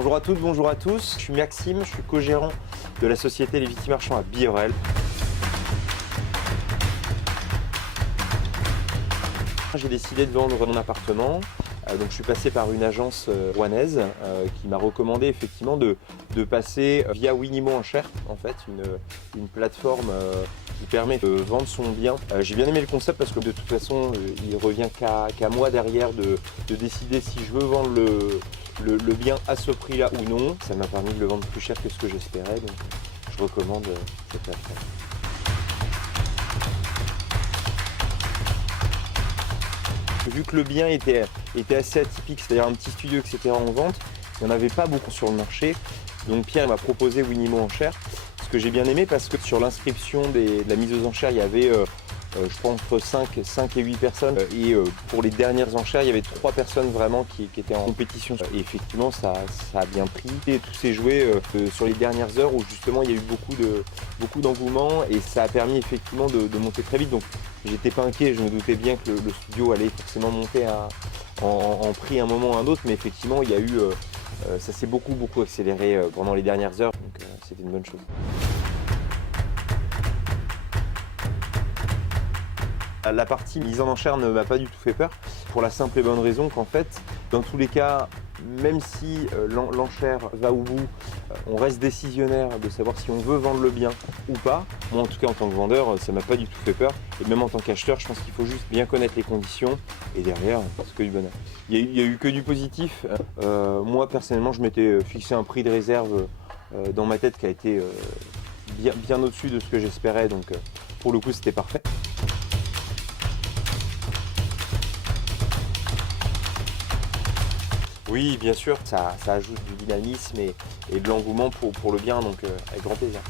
Bonjour à toutes, bonjour à tous. Je suis Maxime, je suis co-gérant de la société Les Victimes Marchands à Billorel. J'ai décidé de vendre mon appartement. Donc je suis passé par une agence rouennaise qui m'a recommandé effectivement de passer via Winimo Enchères, en fait, une plateforme qui permet de vendre son bien. J'ai bien aimé le concept parce que de toute façon, il revient qu'à moi derrière de décider si je veux vendre le bien à ce prix-là ou non. Ça m'a permis de le vendre plus cher que ce que j'espérais, donc je recommande cette plateforme. Vu que le bien était assez atypique, c'est-à-dire un petit studio, etc. en vente, il n'y en avait pas beaucoup sur le marché. Donc Pierre m'a proposé Winimo Enchères, ce que j'ai bien aimé parce que sur l'inscription de la mise aux enchères, il y avait je crois entre 5 et 8 personnes. Et pour les dernières enchères, il y avait 3 personnes vraiment qui étaient en compétition. Et effectivement, ça a bien pris. Et tout s'est joué sur les dernières heures où justement il y a eu beaucoup d'engouement et ça a permis effectivement de monter très vite. Donc j'étais pas inquiet, je me doutais bien que le studio allait forcément monter en prix à un moment ou à un autre, mais effectivement il y a eu, ça s'est beaucoup accéléré pendant les dernières heures, donc c'était une bonne chose. La partie mise en enchère ne m'a pas du tout fait peur, pour la simple et bonne raison qu'en fait, dans tous les cas, même si l'enchère va au bout, on reste décisionnaire de savoir si on veut vendre le bien ou pas. Moi en tout cas en tant que vendeur, ça m'a pas du tout fait peur. Et même en tant qu'acheteur, je pense qu'il faut juste bien connaître les conditions et derrière, c'est que du bonheur. Il y a eu que du positif. Moi personnellement, je m'étais fixé un prix de réserve dans ma tête qui a été bien au-dessus de ce que j'espérais, donc pour le coup c'était parfait. Oui, bien sûr, ça ajoute du dynamisme et de l'engouement pour le bien, donc avec grand plaisir.